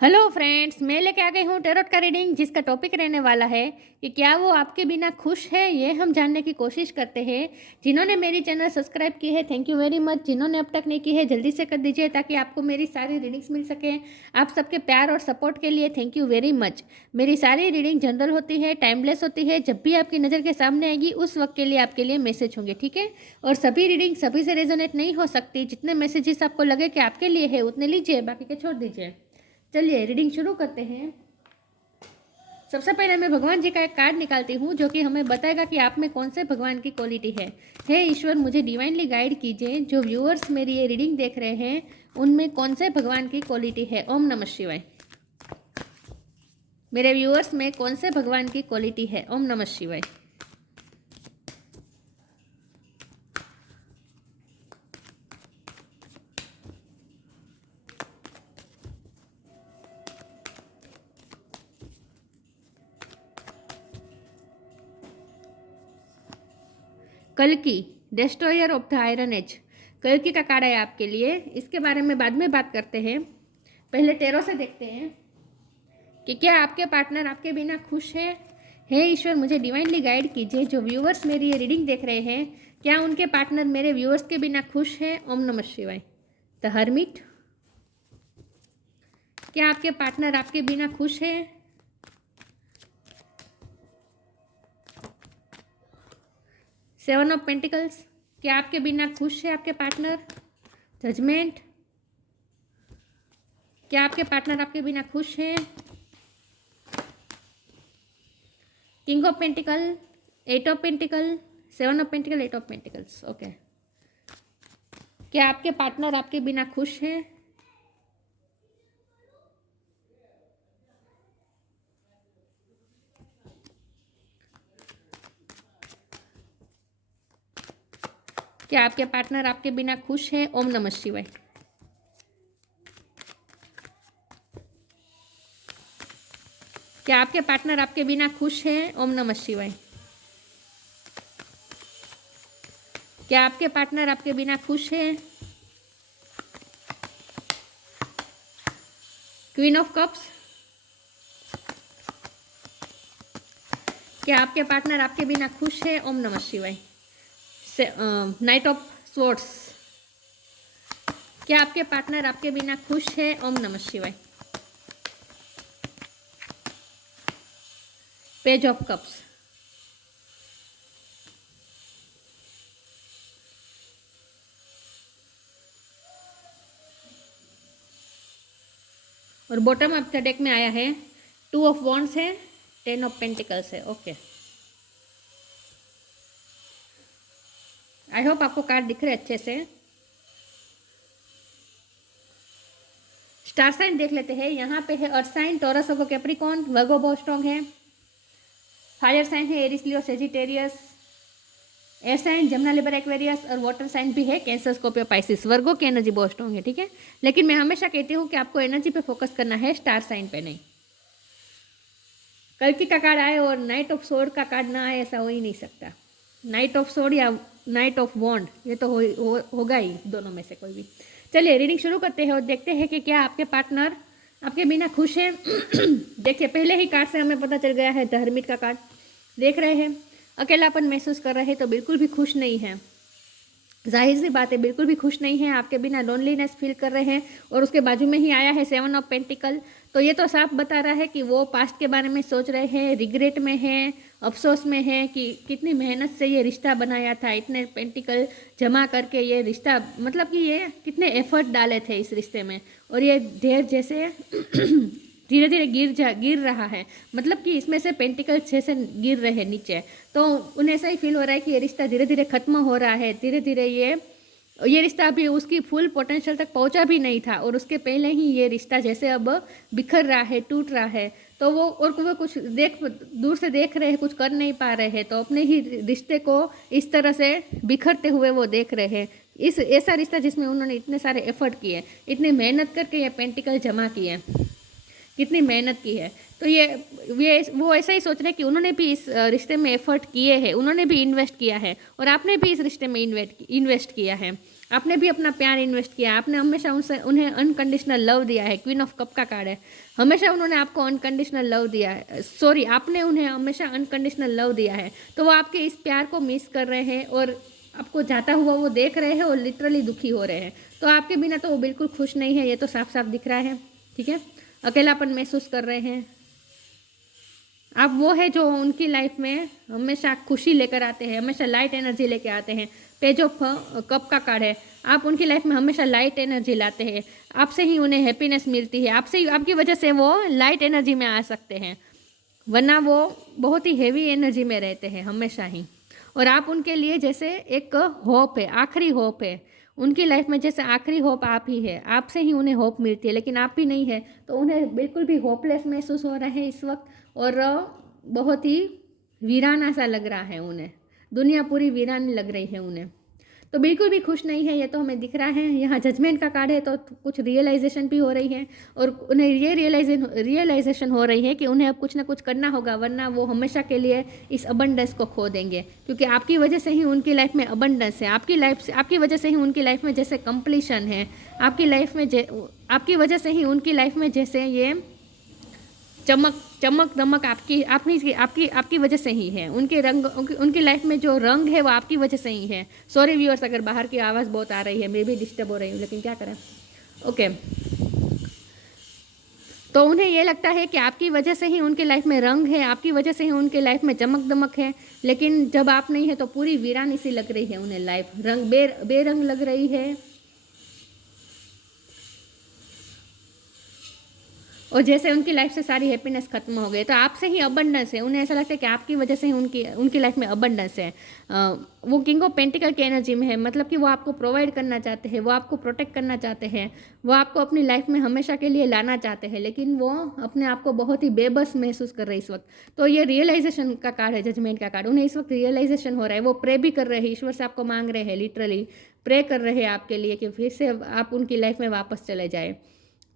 Hello friends, मैं लेके आ गई हूँ टैरोट का रीडिंग, जिसका टॉपिक रहने वाला है कि क्या वो आपके बिना खुश है। ये हम जानने की कोशिश करते हैं। जिन्होंने मेरी चैनल सब्सक्राइब की है, थैंक यू वेरी मच। जिन्होंने अब तक नहीं की है, जल्दी से कर दीजिए ताकि आपको मेरी सारी रीडिंग्स मिल सकें। आप सबके प्यार और सपोर्ट के लिए थैंक यू वेरी मच। मेरी सारी रीडिंग जनरल होती है, टाइमलेस होती है। जब भी आपकी नज़र के सामने आएगी उस वक्त के लिए आपके लिए मैसेज होंगे, ठीक है। और सभी रीडिंग सभी से रेजोनेट नहीं हो सकती। जितने मैसेजेस आपको लगे कि आपके लिए है उतने लीजिए, बाकी के छोड़ दीजिए। चलिए रीडिंग शुरू करते हैं। सबसे पहले मैं भगवान जी का एक कार्ड निकालती हूँ जो कि हमें बताएगा कि आप में कौन से भगवान की क्वालिटी है। हे ईश्वर, मुझे डिवाइनली गाइड कीजिए। जो व्यूअर्स मेरी ये रीडिंग देख रहे हैं उनमें कौन से भगवान की क्वालिटी है। ओम नमः शिवाय। मेरे व्यूअर्स में कौन से भगवान की क्वालिटी है। ओम नमः शिवाय। कल्कि, destroyer of the iron as. कल्कि का कार्ड है आपके लिए। इसके बारे में बाद में बात करते हैं। पहले टेरो से देखते हैं कि क्या आपके पार्टनर आपके बिना खुश है। हे ईश्वर, मुझे डिवाइनली गाइड कीजिए। जो व्यूअर्स मेरी ये रीडिंग देख रहे हैं, क्या उनके पार्टनर मेरे व्यूअर्स के बिना खुश है। ओम नमः शिवाय। The hermit. क्या आपके पार्टनर आपके बिना खुश है। Seven of pentacles. क्या आपके बिना खुश है आपके पार्टनर। जजमेंट। क्या आपके पार्टनर आपके बिना खुश है। King of pentacle, eight of pentacle, seven of pentacle, eight of pentacles. Okay. क्या आपके पार्टनर आपके बिना खुश है। क्या आपके पार्टनर आपके बिना खुश है। ओम नमः शिवाय। क्या आपके पार्टनर आपके बिना खुश है। ओम नमः शिवाय। क्या आपके पार्टनर आपके बिना खुश है। Queen of cups. क्या आपके पार्टनर आपके बिना खुश है। ओम नमः शिवाय। Night of swords. क्या आपके पार्टनर आपके बिना खुश है। ओम नमः शिवाय। Page of cups. और बॉटम ऑफ द डेक में आया है टू ऑफ वॉन्ड्स है, टेन ऑफ पेंटिकल्स है। ओके, आई होप आपको कार्ड दिख रहे अच्छे से। स्टार साइन देख लेते हैं। यहाँ पे है अर्थ साइन, टॉरस और कैप्रिकॉर्न, वर्गो बहुत स्ट्रॉन्ग है। फायर साइन है Aries, Leo, Sagittarius. Air sign Gemini, Libra, Aquarius. और वाटर साइन भी है कैंसर, स्कॉर्पियो, पाइसिस। वर्गो की एनर्जी बहुत स्ट्रॉन्ग है, ठीक है। लेकिन मैं हमेशा कहती हूँ कि आपको एनर्जी पे फोकस करना है, स्टार साइन पे नहीं। कल्कि का कार्ड आए और नाइट ऑफ सोर्ड का कार्ड ना आए, ऐसा हो ही नहीं सकता। नाइट ऑफ सोर्ड या नाइट ऑफ वॉन्ड, ये तो होगा ही, दोनों में से कोई भी। चलिए रीडिंग शुरू करते हैं और देखते हैं कि क्या आपके पार्टनर आपके बिना खुश हैं। देखिए, पहले ही कार्ड से हमें पता चल गया है, द हर्मिट का कार्ड देख रहे हैं। अकेलापन महसूस कर रहे हैं, तो बिल्कुल भी खुश नहीं है। जाहिर सी बात है, बिल्कुल भी खुश नहीं है, आपके बिना लोनलीनेस फील कर रहे हैं। और उसके बाजू में ही आया है सेवन ऑफ पेंटिकल। तो ये तो साफ बता रहा है कि वो पास्ट के बारे में सोच रहे हैं, रिग्रेट में हैं, अफसोस में हैं कि कितनी मेहनत से ये रिश्ता बनाया था, इतने पेंटिकल जमा करके ये रिश्ता, मतलब कि ये कितने एफर्ट डाले थे इस रिश्ते में। और ये ढेर जैसे धीरे धीरे गिर रहा है, मतलब कि इसमें से पेंटिकल जैसे गिर रहे हैं नीचे। तो उन्हें ऐसा ही फील हो रहा है कि ये रिश्ता धीरे धीरे खत्म हो रहा है। धीरे धीरे ये रिश्ता अभी उसकी फुल पोटेंशियल तक पहुंचा भी नहीं था, और उसके पहले ही ये रिश्ता जैसे अब बिखर रहा है, टूट रहा है। तो वो कुछ दूर से देख रहे हैं, कुछ कर नहीं पा रहे हैं। तो अपने ही रिश्ते को इस तरह से बिखरते हुए वो देख रहे हैं। इस ऐसा रिश्ता जिसमें उन्होंने इतने सारे एफर्ट किए, इतनी मेहनत करके ये पेंटिकल जमा किए, कितनी मेहनत की है। तो ये वो ऐसा ही सोच रहे हैं कि उन्होंने भी इस रिश्ते में एफर्ट किए हैं, उन्होंने भी इन्वेस्ट किया है, और आपने भी इस रिश्ते में इन्वेस्ट किया है। आपने भी अपना प्यार इन्वेस्ट किया, आपने हमेशा उनसे उन्हें अनकंडीशनल लव दिया है। क्वीन ऑफ कप का कार्ड है, हमेशा उन्होंने आपको अनकंडीशनल लव दिया है, सॉरी आपने उन्हें हमेशा अनकंडीशनल लव दिया है। तो वो आपके इस प्यार को मिस कर रहे हैं और आपको जाता हुआ वो देख रहे हैं और लिटरली दुखी हो रहे हैं। तो आपके बिना तो वो बिल्कुल खुश नहीं है, ये तो साफ साफ दिख रहा है। ठीक है, अकेलापन महसूस कर रहे हैं आप। वो है जो उनकी लाइफ में हमेशा खुशी लेकर आते हैं, हमेशा लाइट एनर्जी लेके आते हैं। पेज ऑफ कप का कार्ड है, आप उनकी लाइफ में हमेशा लाइट एनर्जी लाते हैं, आपसे ही उन्हें हैप्पीनेस मिलती है, आपसे ही, आपकी वजह से वो लाइट एनर्जी में आ सकते हैं, वरना वो बहुत ही हेवी एनर्जी में रहते हैं हमेशा ही। और आप उनके लिए जैसे एक होप है, आखिरी होप है उनकी लाइफ में, जैसे आखिरी होप आप ही है, आपसे ही उन्हें होप मिलती है, लेकिन आप भी नहीं है तो उन्हें बिल्कुल भी होपलेस महसूस हो रहा है इस वक्त। और बहुत ही वीराना सा लग रहा है उन्हें, दुनिया पूरी वीरानी लग रही है उन्हें, तो बिल्कुल भी खुश नहीं है, ये तो हमें दिख रहा है। यहाँ जजमेंट का कार्ड है तो कुछ रियलाइजेशन भी हो रही है और उन्हें ये रियलाइजेशन हो रही है कि उन्हें अब कुछ ना कुछ करना होगा, वरना वो हमेशा के लिए इस अबंडेंस को खो देंगे, क्योंकि आपकी वजह से ही उनकी लाइफ में अबंडेंस है, आपकी वजह से ही उनकी लाइफ में जैसे कंप्लीशन है, आपकी वजह से ही उनकी लाइफ में जैसे ये चमक दमक आपकी वजह से ही है। उनके रंग, उनकी लाइफ में जो रंग है वो आपकी वजह से ही है। सॉरी व्यूअर्स, अगर बाहर की आवाज़ बहुत आ रही है, मैं भी डिस्टर्ब हो रही हूँ, लेकिन क्या करें। ओके, तो उन्हें ये लगता है कि आपकी वजह से ही उनकी लाइफ में रंग है, आपकी वजह से ही उनकी लाइफ में चमक दमक है, लेकिन जब आप नहीं है तो पूरी वीरानी सी लग रही है उन्हें लाइफ, रंग बेरंग लग रही है। और जैसे उनकी लाइफ से सारी हैप्पीनेस खत्म हो गई, तो आपसे ही अबंडेंस है, उन्हें ऐसा लगता है कि आपकी वजह से ही उनकी लाइफ में अबंडेंस है। वो किंग ऑफ पेंटिकल की एनर्जी में है, मतलब कि वो आपको प्रोवाइड करना चाहते हैं, वो आपको प्रोटेक्ट करना चाहते हैं, वो आपको अपनी लाइफ में हमेशा के लिए लाना चाहते हैं, लेकिन वो अपने आप को बहुत ही बेबस महसूस कर रहे हैं इस वक्त। तो ये रियलाइजेशन का कार्ड है, जजमेंट का कार्ड, उन्हें इस वक्त रियलाइजेशन हो रहा है, वो प्रे भी कर रहे हैं, ईश्वर से आपको मांग रहे हैं, लिटरली प्रे कर रहे हैं आपके लिए कि फिर से आप उनकी लाइफ में वापस चले जाए,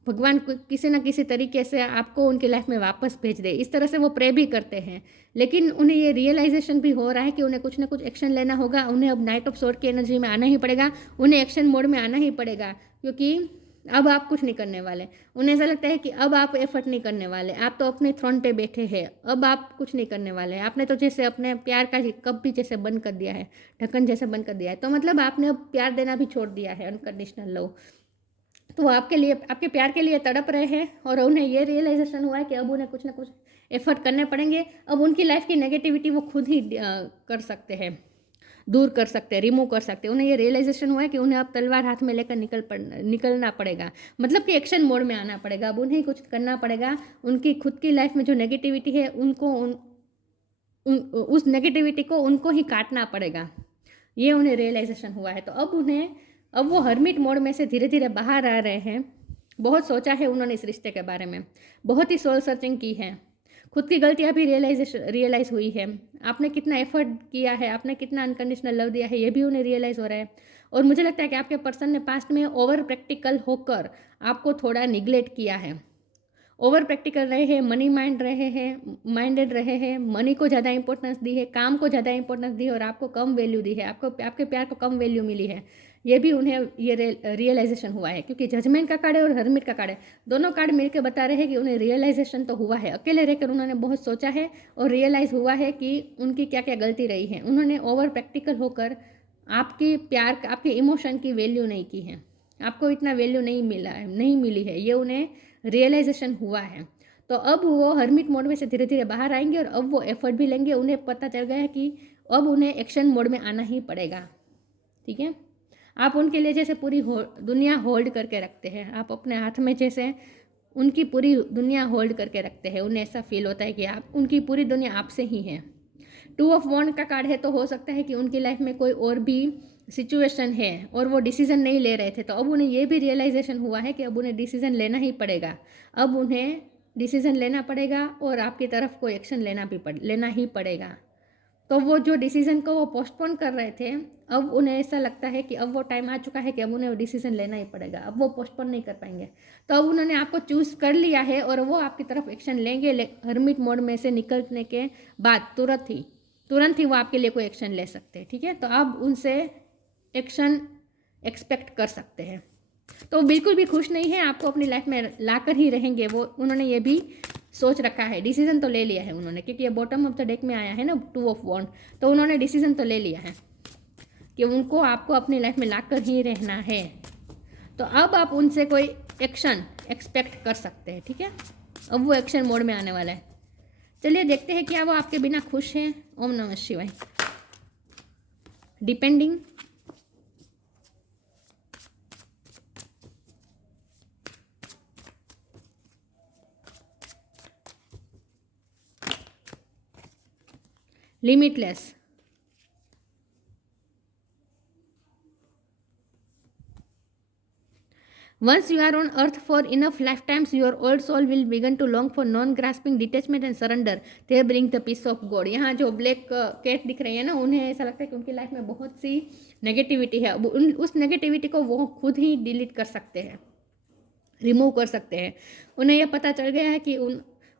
भगवान किसी न किसी तरीके से आपको उनकी लाइफ में वापस भेज दे, इस तरह से वो प्रे भी करते हैं। लेकिन उन्हें ये रियलाइजेशन भी हो रहा है कि उन्हें कुछ ना कुछ एक्शन लेना होगा, उन्हें अब नाइट ऑफ सोर्ड की एनर्जी में आना ही पड़ेगा, उन्हें एक्शन मोड में आना ही पड़ेगा, क्योंकि अब आप कुछ नहीं करने वाले। उन्हें ऐसा लगता है कि अब आप एफर्ट नहीं करने वाले, आप तो अपने थ्रोन पे बैठे हैं, अब आप कुछ नहीं करने वाले। आपने तो जैसे अपने प्यार का कप भी जैसे बंद कर दिया है, ढक्कन जैसे बंद कर दिया है, तो मतलब आपने अब प्यार देना भी छोड़ दिया है, अनकंडीशनल लव। तो वो आपके लिए, आपके प्यार के लिए तड़प रहे हैं और उन्हें ये रियलाइजेशन हुआ है कि अब उन्हें कुछ ना कुछ एफर्ट करने पड़ेंगे। अब उनकी लाइफ की नेगेटिविटी वो खुद ही कर सकते हैं, दूर कर सकते हैं, रिमूव कर सकते हैं। उन्हें ये रियलाइजेशन हुआ है कि उन्हें अब तलवार हाथ में लेकर निकलना पड़ेगा, मतलब कि एक्शन मोड में आना पड़ेगा, अब उन्हें कुछ करना पड़ेगा। उनकी खुद की लाइफ में जो नेगेटिविटी है उनको उस नेगेटिविटी को उनको ही काटना पड़ेगा, ये उन्हें रियलाइजेशन हुआ है। तो अब वो हर्मिट मोड में से धीरे धीरे बाहर आ रहे हैं। बहुत सोचा है उन्होंने इस रिश्ते के बारे में, बहुत ही सोल सर्चिंग की है, खुद की गलतियाँ भी रियलाइज़ हुई है, आपने कितना एफर्ट किया है, आपने कितना अनकंडीशनल लव दिया है, ये भी उन्हें रियलाइज़ हो रहा है। और मुझे लगता है कि आपके पर्सन ने पास्ट में ओवर प्रैक्टिकल होकर आपको थोड़ा निगलेक्ट किया है, ओवर प्रैक्टिकल रहे हैं, मनी माइंडेड रहे हैं, मनी को ज़्यादा इंपॉर्टेंस दी है, काम को ज़्यादा इंपॉर्टेंस दी है और आपको कम वैल्यू दी है, आपके प्यार को कम वैल्यू मिली है। ये भी उन्हें ये रियलाइजेशन हुआ है, क्योंकि जजमेंट का कार्ड है और हर्मिट का कार्ड है, दोनों कार्ड मिलकर बता रहे हैं कि उन्हें रियलाइजेशन तो हुआ है, अकेले रहकर उन्होंने बहुत सोचा है और रियलाइज़ हुआ है कि उनकी क्या क्या गलती रही है। उन्होंने ओवर प्रैक्टिकल होकर आपके इमोशन की वैल्यू नहीं की है, आपको इतना वैल्यू नहीं मिली है, ये उन्हें रियलाइजेशन हुआ है। तो अब वो हर्मिट मोड में से धीरे धीरे बाहर आएंगे और अब वो एफर्ट भी लेंगे, उन्हें पता चल गया है कि अब उन्हें एक्शन मोड में आना ही पड़ेगा। ठीक है, आप उनके लिए जैसे पूरी दुनिया होल्ड करके रखते हैं, आप अपने हाथ में जैसे उनकी पूरी दुनिया होल्ड करके रखते हैं, उन्हें ऐसा फील होता है कि आप उनकी पूरी दुनिया आपसे ही है। 2 ऑफ वॉन्ड का कार्ड है, तो हो सकता है कि उनकी लाइफ में कोई और भी सिचुएशन है और वो डिसीज़न नहीं ले रहे थे, तो अब उन्हें ये भी रियलाइजेशन हुआ है कि अब उन्हें डिसीज़न लेना ही पड़ेगा, अब उन्हें डिसीज़न लेना पड़ेगा और आपकी तरफ कोई एक्शन लेना ही पड़ेगा। तो वो जो डिसीज़न को वो पोस्टपोन कर रहे थे, अब उन्हें ऐसा लगता है कि अब वो टाइम आ चुका है कि अब उन्हें डिसीज़न लेना ही पड़ेगा, अब वो पोस्टपोन नहीं कर पाएंगे। तो अब उन्होंने आपको चूज़ कर लिया है और वो आपकी तरफ एक्शन लेंगे, हर्मिट मोड में से निकलने के बाद तुरंत ही वो आपके लिए कोई एक्शन ले सकते हैं। ठीक है, तो अब उनसे एक्शन एक्सपेक्ट कर सकते हैं। तो बिल्कुल भी खुश नहीं है, आपको अपनी लाइफ में ला कर ही रहेंगे वो, उन्होंने ये भी सोच रखा है, डिसीजन तो ले लिया है उन्होंने, क्योंकि ये बॉटम ऑफ द डेक में आया है ना 2 ऑफ वॉन्ड, तो उन्होंने डिसीजन तो ले लिया है कि उनको आपको अपनी लाइफ में ला कर ही रहना है। तो अब आप उनसे कोई एक्शन एक्सपेक्ट कर सकते हैं, ठीक है। अब वो एक्शन मोड में आने वाला है। चलिए देखते हैं क्या वो आपके बिना खुश हैं। ओम नमः शिवाय। Depending, limitless, once you are on earth for enough lifetimes, your old soul will begin to long for non-grasping detachment and surrender. They bring the peace of God. यहाँ जो ब्लैक कैट दिख रही है ना, उन्हें ऐसा लगता है कि उनकी लाइफ में बहुत सी नेगेटिविटी है। उस नेगेटिविटी को वो खुद ही डिलीट कर सकते हैं, रिमूव कर सकते हैं। उन्हें यह पता चल गया है कि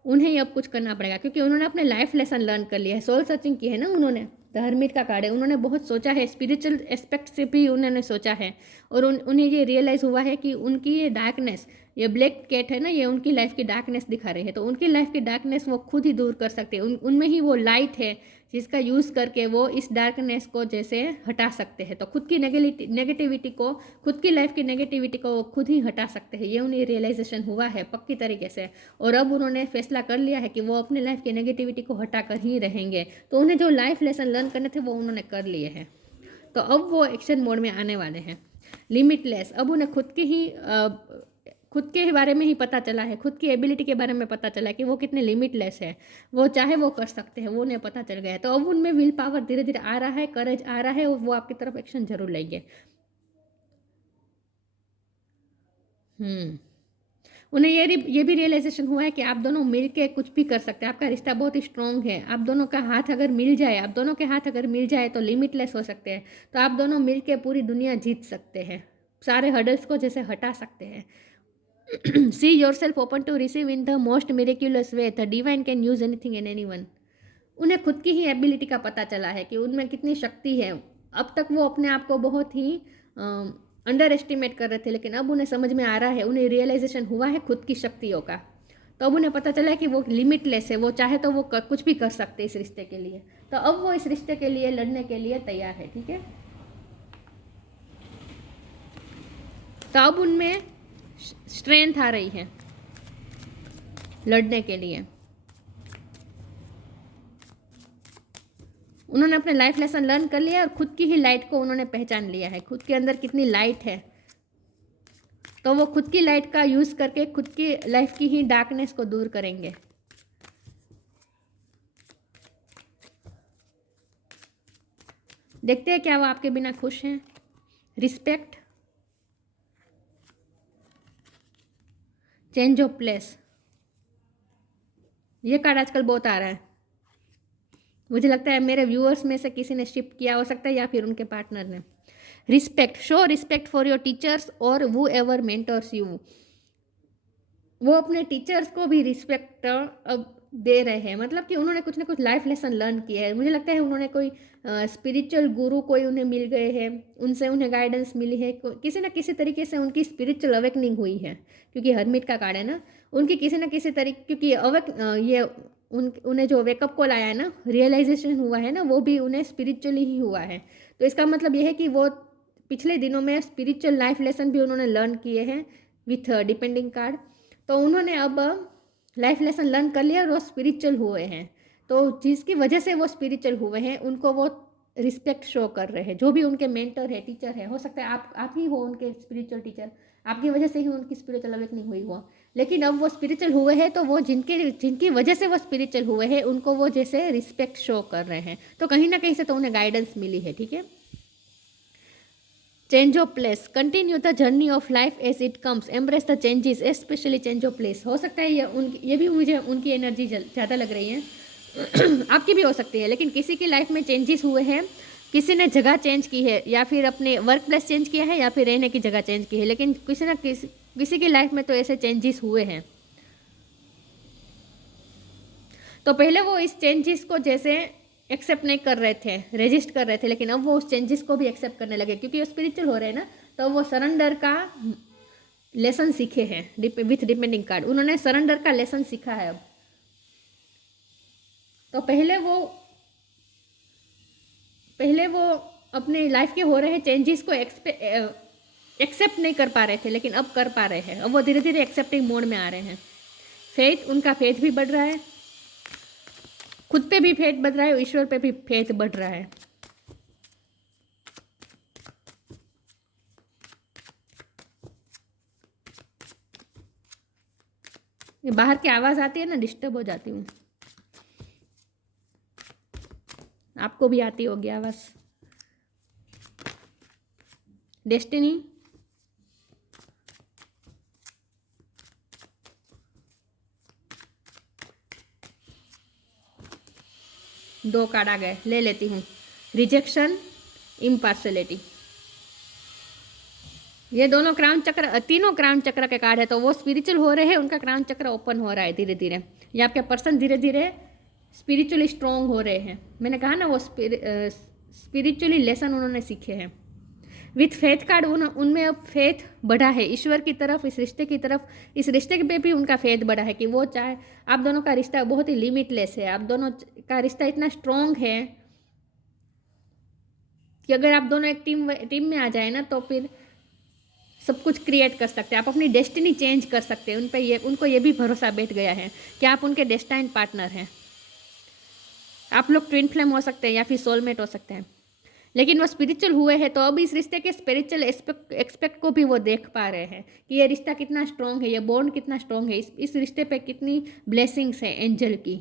उन्हें अब कुछ करना पड़ेगा, क्योंकि उन्होंने अपने लाइफ लेसन लर्न कर लिया है। सोल सर्चिंग की है ना उन्होंने, द हर्मिट का कार्ड है, उन्होंने बहुत सोचा है, स्पिरिचुअल एस्पेक्ट से भी उन्होंने सोचा है, और उन्हें ये रियलाइज़ हुआ है कि उनकी ये डार्कनेस, ये ब्लैक कैट है ना, ये उनकी लाइफ की डार्कनेस दिखा रही है। तो उनकी लाइफ की डार्कनेस वो खुद ही दूर कर सकते हैं। उनमें ही वो लाइट है जिसका यूज़ करके वो इस डार्कनेस को जैसे हटा सकते हैं। तो खुद की नेगेटिविटी को, खुद की लाइफ की नेगेटिविटी को वो खुद ही हटा सकते हैं। ये उन्हें रियलाइजेशन हुआ है पक्की तरीके से, और अब उन्होंने फैसला कर लिया है कि वो अपनी लाइफ की नेगेटिविटी को हटा कर ही रहेंगे। तो उन्हें जो लाइफ लेसन लर्न करने थे वो उन्होंने कर लिए हैं। तो अब वो एक्शन मोड में आने वाले हैं। लिमिटलेस, अब उन्हें खुद के बारे में ही पता चला है, खुद की एबिलिटी के बारे में पता चला है कि वो कितने लिमिटलेस है, वो चाहे वो कर सकते हैं, वो उन्हें पता चल गया है। तो अब उनमें विल पावर धीरे धीरे आ रहा है, करेज आ रहा है, और वो आपकी तरफ एक्शन जरूर लेंगे। उन्हें ये भी रियलाइजेशन हुआ है कि आप दोनों मिल के कुछ भी कर सकते हैं। आपका रिश्ता बहुत ही स्ट्रॉन्ग है। आप दोनों का हाथ अगर मिल जाए, आप दोनों के हाथ अगर मिल जाए तो लिमिटलेस हो सकते हैं। तो आप दोनों मिल के पूरी दुनिया जीत सकते हैं, सारे हर्डल्स को जैसे हटा सकते हैं। See yourself open to receive in the most miraculous way. The divine can use anything and anyone. उन्हें खुद की ही एबिलिटी का पता चला है कि उनमें कितनी शक्ति है। अब तक वो अपने आप को बहुत ही अंडर एस्टिमेट कर रहे थे, लेकिन अब उन्हें समझ में आ रहा है, उन्हें रियलाइजेशन हुआ है खुद की शक्तियों का। तो अब उन्हें पता चला है कि वो लिमिटलेस है, वो चाहे तो वो कुछ भी कर सकते इस रिश्ते के लिए। तो अब वो इस रिश्ते के लिए लड़ने के लिए तैयार है, ठीक है। तो अब उनमें स्ट्रेंथ आ रही है लड़ने के लिए। उन्होंने अपने लाइफ लेसन लर्न कर लिया और खुद की ही लाइट को उन्होंने पहचान लिया है, खुद के अंदर कितनी लाइट है। तो वो खुद की लाइट का यूज़ करके खुद की लाइफ की ही डार्कनेस को दूर करेंगे। देखते हैं क्या वो आपके बिना खुश हैं। रिस्पेक्ट, चेंज ऑफ प्लेस, ये कार्ड आजकल बहुत आ रहा है। मुझे लगता है मेरे व्यूअर्स में से किसी ने शिफ्ट किया हो सकता है, या फिर उनके पार्टनर ने। Respect, show respect for your teachers और वो एवर मेंटर्स यू। वो अपने टीचर्स को भी रिस्पेक्ट अब दे रहे हैं, मतलब कि उन्होंने कुछ ना कुछ लाइफ लेसन लर्न किया है। मुझे लगता है उन्होंने कोई स्पिरिचुअल गुरु कोई उन्हें मिल गए हैं, उनसे उन्हें गाइडेंस मिली है, किसी ना किसी तरीके से उनकी स्पिरिचुअल अवेकनिंग हुई है, क्योंकि हरमिट का कार्ड है ना, उनकी किसी ना किसी तरीके, क्योंकि ये उन्हें जो वेकअप कॉल आया है ना, रियलाइजेशन हुआ है ना, वो भी उन्हें स्पिरिचुअली ही हुआ है। तो इसका मतलब ये है कि वो पिछले दिनों में स्पिरिचुअल लाइफ लेसन भी उन्होंने लर्न किए हैं विथ डिपेंडिंग कार्ड। तो उन्होंने अब लाइफ लेसन लर्न कर लिया और वो स्पिरिचुअल हुए हैं। तो जिसकी वजह से वो स्पिरिचुअल हुए हैं, उनको वो रिस्पेक्ट शो कर रहे हैं। जो भी उनके मेंटर है, टीचर है, हो सकता है आप ही हो उनके स्पिरिचुअल टीचर, आपकी वजह से ही उनकी स्पिरिचुअल अवेकनिंग हुई हो। लेकिन अब वो स्पिरिचुअल हुए हैं, तो वो जिनकी वजह से वो स्पिरिचुअल हुए हैं, उनको वो जैसे रिस्पेक्ट शो कर रहे हैं। तो कहीं ना कहीं से तो उन्हें गाइडेंस मिली है, ठीक है। Change of place, continue the journey of life as it comes, embrace the changes, especially change of place. हो सकता है ये भी मुझे उनकी एनर्जी ज़्यादा लग रही है। आपकी भी हो सकती है, लेकिन किसी की लाइफ में चेंजेस हुए हैं, किसी ने जगह चेंज की है, या फिर अपने वर्क प्लेस चेंज किया है, या फिर रहने की जगह चेंज की है, लेकिन किसी की लाइफ में तो ऐसे चेंजेस हुए हैं। तो पहले वो इस चेंजेस को जैसे एक्सेप्ट नहीं कर रहे थे, रेजिस्ट कर रहे थे, लेकिन अब वो उस चेंजेस को भी एक्सेप्ट करने लगे, क्योंकि वो स्पिरिचुअल हो रहे हैं ना। तो वो सरेंडर का लेसन सीखे हैं विथ डिपेंडिंग कार्ड। उन्होंने सरेंडर का लेसन सीखा है अब। तो पहले वो अपने लाइफ के हो रहे चेंजेस को एक्सेप्ट नहीं कर पा रहे थे, लेकिन अब कर पा रहे हैं। अब वो धीरे धीरे एक्सेप्टिंग मोड में आ रहे हैं। उनका फेथ भी बढ़ रहा है, खुद पे भी फेथ बढ़ रहा है, ईश्वर पे भी फेथ बढ़ रहा है। ये बाहर की आवाज़ आती है ना, डिस्टर्ब हो जाती हूँ। आपको भी आती होगी आवाज़। डेस्टिनी, दो कार्ड आ गए, ले लेती हूँ। रिजेक्शन, इम्पार्शलिटी, ये दोनों क्राउन चक्र, तीनों क्राउन चक्र के कार्ड है। तो वो स्पिरिचुअल हो रहे हैं, उनका क्राउन चक्र ओपन हो रहा है धीरे धीरे। ये आपके पर्सन धीरे धीरे स्पिरिचुअली स्ट्रॉन्ग हो रहे हैं। मैंने कहा ना, वो स्पिरिचुअली लेसन उन्होंने सीखे हैं। विथ फेथ कार्ड उनमें अब फेथ बढ़ा है ईश्वर की तरफ, इस रिश्ते की तरफ। इस रिश्ते पे भी उनका फेथ बढ़ा है कि वो चाहे, आप दोनों का रिश्ता बहुत ही लिमिटलेस है। आप दोनों का रिश्ता इतना स्ट्रॉन्ग है कि अगर आप दोनों एक टीम में आ जाए ना, तो फिर सब कुछ क्रिएट कर सकते हैं। आप अपनी डेस्टिनी चेंज कर सकते हैं। उनको ये भी भरोसा बैठ गया है कि आप उनके डेस्टाइन पार्टनर हैं। आप लोग ट्विन फ्लेम हो सकते हैं या फिर सोलमेट हो सकते हैं, लेकिन वो स्पिरिचुअल हुए हैं। तो अब इस रिश्ते के स्पिरिचुअल एक्सपेक्ट को भी वो देख पा रहे हैं कि ये रिश्ता कितना स्ट्रॉन्ग है, ये बॉन्ड कितना स्ट्रॉन्ग है, इस रिश्ते पे कितनी ब्लेसिंग्स है एंजल की।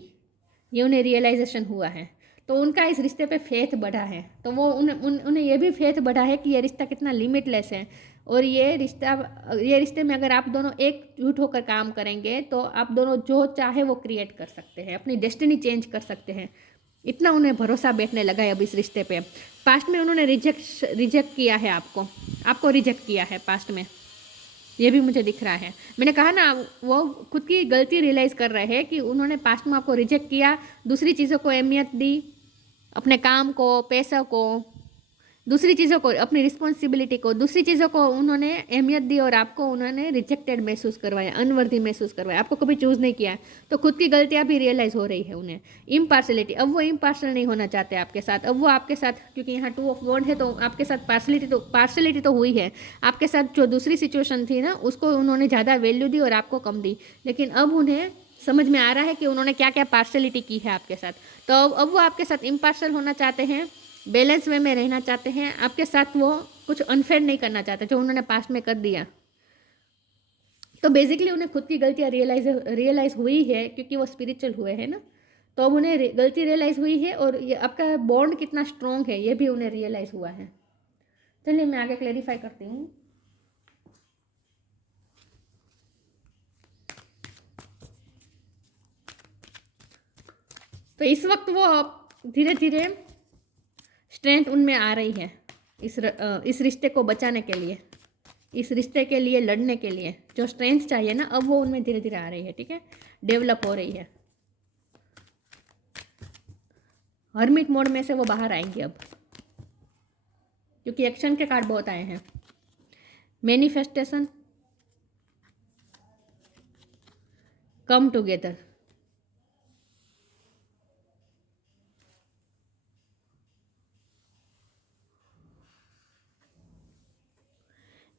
ये उन्हें रियलाइजेशन हुआ है। तो उनका इस रिश्ते पे फेथ बढ़ा है। तो वो उन्हें ये भी फेथ बढ़ा है कि ये रिश्ता कितना लिमिटलेस है। और ये रिश्ते में अगर आप दोनों एकजुट होकर काम करेंगे तो आप दोनों जो चाहे वो क्रिएट कर सकते हैं, अपनी डेस्टिनी चेंज कर सकते हैं। इतना उन्हें भरोसा बैठने लगा है अब इस रिश्ते पे। पास्ट में उन्होंने रिजेक्ट किया है, आपको रिजेक्ट किया है पास्ट में, ये भी मुझे दिख रहा है। मैंने कहा ना, वो खुद की गलती रियलाइज़ कर रहे हैं कि उन्होंने पास्ट में आपको रिजेक्ट किया, दूसरी चीज़ों को अहमियत दी, अपने काम को, पैसा को, दूसरी चीज़ों को, अपनी रिस्पॉन्सिबिलिटी को, दूसरी चीज़ों को उन्होंने अहमियत दी और आपको उन्होंने रिजेक्टेड महसूस करवाया, अनवर्दी महसूस करवाया, आपको कभी चूज़ नहीं किया। तो खुद की गलतियाँ भी रियलाइज़ हो रही है उन्हें। इम्पार्शलिटी, अब वो इम्पार्शल नहीं होना चाहते आपके साथ। अब वो आपके साथ, क्योंकि यहाँ 2 ऑफ वॉन्ड है, तो आपके साथ पार्शलिटी तो हुई है। आपके साथ जो दूसरी सिचुएशन थी ना, उसको उन्होंने ज़्यादा वैल्यू दी और आपको कम दी। लेकिन अब उन्हें समझ में आ रहा है कि उन्होंने क्या क्या पार्शलिटी की है आपके साथ। तो अब वो आपके साथ इम्पार्शल होना चाहते हैं, बैलेंस वे में रहना चाहते हैं। आपके साथ वो कुछ अनफेयर नहीं करना चाहते जो उन्होंने पास्ट में कर दिया। तो बेसिकली उन्हें खुद की गलतियाँ रियलाइज़ हुई है, क्योंकि वो स्पिरिचुअल हुए हैं ना। तो अब उन्हें गलती रियलाइज़ हुई है और ये आपका बॉन्ड कितना स्ट्रॉन्ग है ये भी उन्हें रियलाइज़ हुआ है। चलिए मैं आगे क्लेरिफाई करती हूँ। तो इस वक्त वो धीरे धीरे स्ट्रेंथ उनमें आ रही है इस रिश्ते को बचाने के लिए, इस रिश्ते के लिए लड़ने के लिए जो स्ट्रेंथ चाहिए ना, अब वो उनमें धीरे धीरे आ रही है। ठीक है, डेवलप हो रही है। हर्मिट मोड में से वो बाहर आएंगे अब, क्योंकि एक्शन के कार्ड बहुत आए हैं। Manifestation, come together,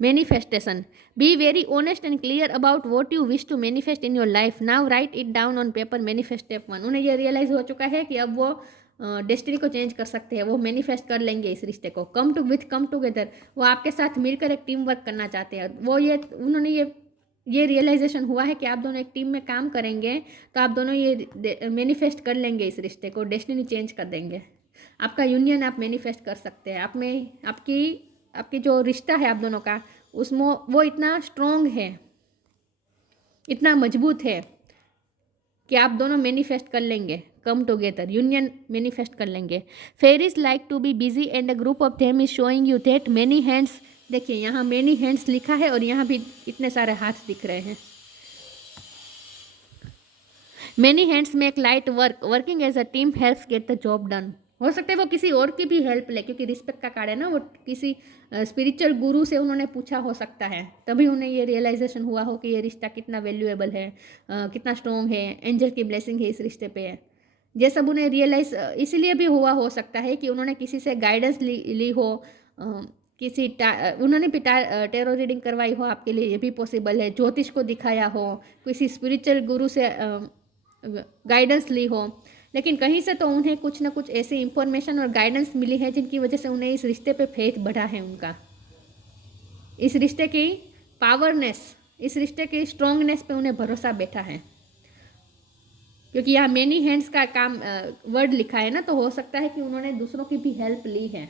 manifestation, be very honest and clear about what you wish to manifest in your life. Now write it down on paper. manifest step 1। उन्हें ये रियलाइज हो चुका है कि अब वो डेस्टिनी को चेंज कर सकते हैं, वो मैनिफेस्ट कर लेंगे इस रिश्ते को। कम टुगेदर, वो आपके साथ मिलकर एक टीम वर्क करना चाहते हैं। वो उन्होंने ये रियलाइजेशन हुआ है कि आप दोनों एक टीम में काम करेंगे तो आप दोनों ये मैनिफेस्ट कर लेंगे इस रिश्ते को, डेस्टिनी चेंज कर देंगे। आपका यूनियन आप मैनिफेस्ट कर सकते हैं। आपकी जो रिश्ता है आप दोनों का, उसमें वो इतना स्ट्रॉन्ग है, इतना मजबूत है कि आप दोनों मैनिफेस्ट कर लेंगे। कम टुगेदर, यूनियन मैनिफेस्ट कर लेंगे। Fairies like to be busy and a group of them is showing you that many hands. देखिए यहाँ मेनी हैंड्स लिखा है और यहाँ भी इतने सारे हाथ दिख रहे हैं। Many hands make light work, working as a team helps get the job done. हो सकता है वो किसी और की भी हेल्प ले, क्योंकि रिस्पेक्ट का कार्ड है ना, वो किसी स्पिरिचुअल गुरु से उन्होंने पूछा हो सकता है, तभी उन्हें ये रियलाइजेशन हुआ हो कि ये रिश्ता कितना वैल्यूएबल है, कितना स्ट्रॉन्ग है, एंजल की ब्लेसिंग है इस रिश्ते पे है। ये सब उन्हें रियलाइज इसलिए भी हुआ हो सकता है कि उन्होंने किसी से गाइडेंस ली हो, उन्होंने भी टेरो रीडिंग करवाई हो आपके लिए, ये भी पॉसिबल है। ज्योतिष को दिखाया हो, किसी स्पिरिचुअल गुरु से गाइडेंस ली हो, लेकिन कहीं से तो उन्हें कुछ ना कुछ ऐसी इंफॉर्मेशन और गाइडेंस मिली है जिनकी वजह से उन्हें इस रिश्ते पे फेथ बढ़ा है उनका, इस रिश्ते की पावरनेस, इस रिश्ते की स्ट्रॉन्गनेस पे उन्हें भरोसा बैठा है। क्योंकि यहाँ मेनी हैंड्स का काम वर्ड लिखा है ना, तो हो सकता है कि उन्होंने दूसरों की भी हेल्प ली है,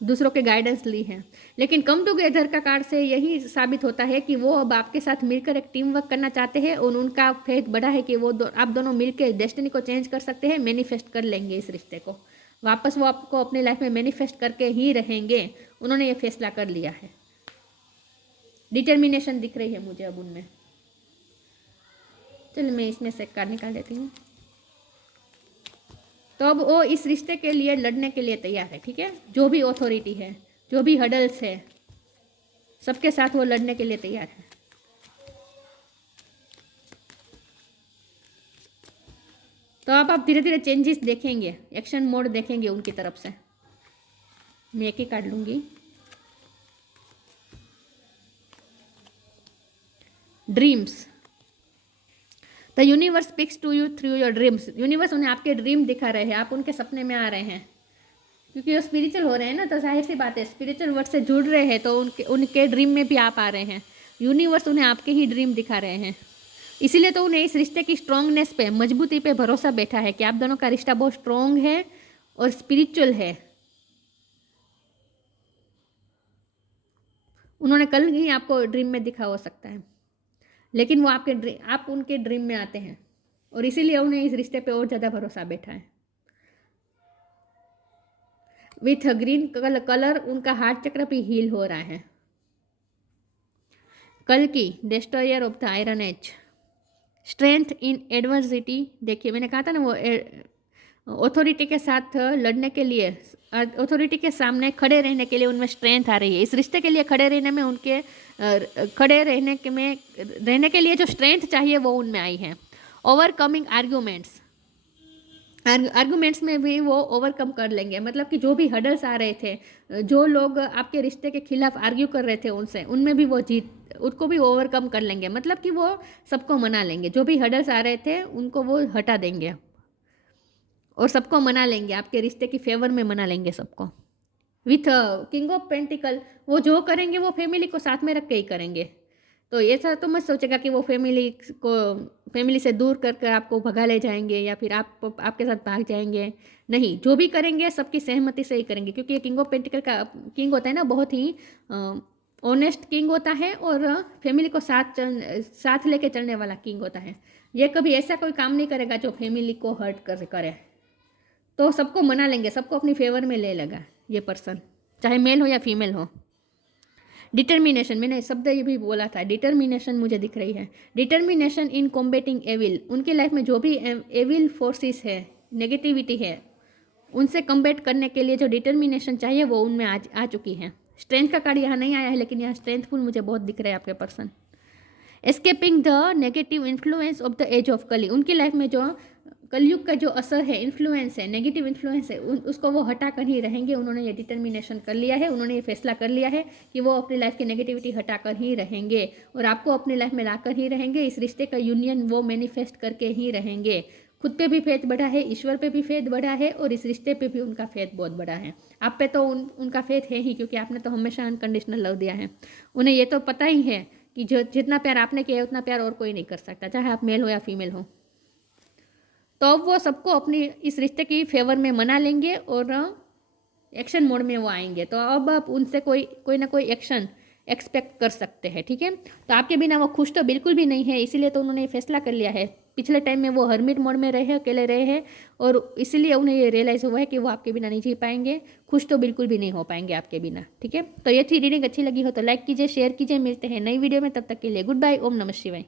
दूसरों के गाइडेंस ली है। लेकिन कम टुगेदर का कार्ड से यही साबित होता है कि वो अब आपके साथ मिलकर एक टीम वर्क करना चाहते हैं और उनका फेथ बढ़ा है कि वो आप दोनों मिलकर डेस्टिनी को चेंज कर सकते हैं, मैनिफेस्ट कर लेंगे इस रिश्ते को वापस, वो आपको अपनी लाइफ में मैनिफेस्ट करके ही रहेंगे। उन्होंने ये फैसला कर लिया है, डिटर्मिनेशन दिख रही है मुझे अब उनमें। चलिए मैं इसमें से कार्ड निकाल देती हूँ। तो अब वो इस रिश्ते के लिए लड़ने के लिए तैयार है, ठीक है। जो भी अथॉरिटी है, जो भी हडल्स है, सबके साथ वो लड़ने के लिए तैयार है। तो अब आप धीरे धीरे चेंजेस देखेंगे, एक्शन मोड देखेंगे उनकी तरफ से। मैं एक ही कार्ड लूंगी। Dreams, the universe speaks to you through your dreams. Universe उन्हें आपके ड्रीम दिखा रहे हैं, आप उनके सपने में आ रहे हैं, क्योंकि वो स्पिरिचुअल हो रहे हैं ना, तो जाहिर सी बात है स्पिरिचुअल वर्ड से जुड़ रहे हैं, तो उनके ड्रीम में भी आप आ रहे हैं। यूनिवर्स उन्हें आपके ही ड्रीम दिखा रहे हैं, इसीलिए तो उन्हें इस रिश्ते की स्ट्रॉन्गनेस पे, मजबूती पे भरोसा बैठा है कि आप दोनों का रिश्ता बहुत स्ट्रॉन्ग है और स्पिरिचुअल है। उन्होंने कल ही आपको ड्रीम में दिखा हो सकता है, लेकिन वो आप उनके ड्रीम में आते हैं और इसीलिए उन्हें इस रिश्ते पे और ज़्यादा भरोसा बैठा है। विथ ग्रीन कलर उनका हार्ट चक्र भी हील हो रहा है। कल की destroyer of the iron age, strength in adversity. देखिए मैंने कहा था ना, वो अथॉरिटी के साथ लड़ने के लिए, अथॉरिटी के सामने खड़े रहने के लिए उनमें स्ट्रेंथ आ रही है। इस रिश्ते के लिए खड़े रहने में उनके खड़े रहने के लिए जो स्ट्रेंथ चाहिए वो उनमें आई है। ओवरकमिंग आर्गूमेंट्स में भी वो ओवरकम कर लेंगे, मतलब कि जो भी हडल्स आ रहे थे, जो लोग आपके रिश्ते के खिलाफ आर्ग्यू कर रहे थे उनमें भी वो उसको भी ओवरकम कर लेंगे, मतलब कि वो सबको मना लेंगे। जो भी हडल्स आ रहे थे उनको वो हटा देंगे और सबको मना लेंगे, आपके रिश्ते की फेवर में मना लेंगे सबको। विथ किंग ऑफ पेंटिकल, वो जो करेंगे वो फैमिली को साथ में रख के ही करेंगे। तो ऐसा तो मत सोचेगा कि वो फैमिली से दूर कर आपको भगा ले जाएंगे या फिर आपके साथ भाग जाएंगे। नहीं, जो भी करेंगे सबकी सहमति से ही करेंगे, क्योंकि ये किंग ऑफ पेंटिकल का किंग होता है ना, बहुत ही ऑनेस्ट किंग होता है और फैमिली को साथ लेके चलने वाला किंग होता है। ये कभी ऐसा कोई काम नहीं करेगा जो फैमिली को हर्ट करे। तो सबको मना लेंगे, सबको अपनी फेवर में ले लेगा ये पर्सन, चाहे मेल हो या फीमेल हो। डिटर्मिनेशन, मैंने शब्द ये भी बोला था, डिटर्मिनेशन मुझे दिख रही है। डिटर्मिनेशन इन कॉम्बेटिंग एविल, उनकी लाइफ में जो भी एविल फोर्सेस है, नेगेटिविटी है, उनसे कम्बेट करने के लिए जो डिटर्मिनेशन चाहिए वो उनमें आ चुकी है। स्ट्रेंथ का कार्ड यहाँ नहीं आया है, लेकिन यहाँ स्ट्रेंथफुल मुझे बहुत दिख रहा है आपके person. Escaping the negative influence of the age of Kali, उनकी लाइफ में जो कलयुग का जो असर है, इन्फ्लुएंस है, नेगेटिव इन्फ्लुएंस है, उसको वो हटा कर ही रहेंगे। उन्होंने ये डिटर्मिनेशन कर लिया है, उन्होंने ये फैसला कर लिया है कि वो अपनी लाइफ की नेगेटिविटी हटा कर ही रहेंगे और आपको अपनी लाइफ में ला कर ही रहेंगे। इस रिश्ते का यूनियन वो मैनिफेस्ट करके ही रहेंगे। खुद पे भी फेथ बढ़ा है, ईश्वर पे भी फेथ बढ़ा है और इस रिश्ते पे भी उनका फेथ बहुत बड़ा है। आप पे तो उनका फेथ है ही, क्योंकि आपने तो हमेशा अनकंडीशनल लव दिया है। उन्हें ये तो पता ही है कि जो जितना प्यार आपने किया है उतना प्यार और कोई नहीं कर सकता, चाहे आप मेल हो या फीमेल हो। तो अब वो सबको अपनी इस रिश्ते की फेवर में मना लेंगे और एक्शन मोड में वो आएंगे। तो अब आप उनसे कोई ना कोई एक्शन एक्सपेक्ट कर सकते हैं, ठीक है। तो आपके बिना वो खुश तो बिल्कुल भी नहीं है, इसीलिए तो उन्होंने ये फैसला कर लिया है। पिछले टाइम में वो हर्मिट मोड में रहे, अकेले रहे हैं और इसीलिए उन्हें ये रियलाइज़ हुआ है कि वो आपके बिना नहीं जी पाएंगे, खुश तो बिल्कुल भी नहीं हो पाएंगे आपके बिना, ठीक है। तो ये थी रीडिंग, अच्छी लगी हो तो लाइक कीजिए, शेयर कीजिए। मिलते हैं नई वीडियो में, तब तक के लिए गुड बाय। ओम नमः शिवाय।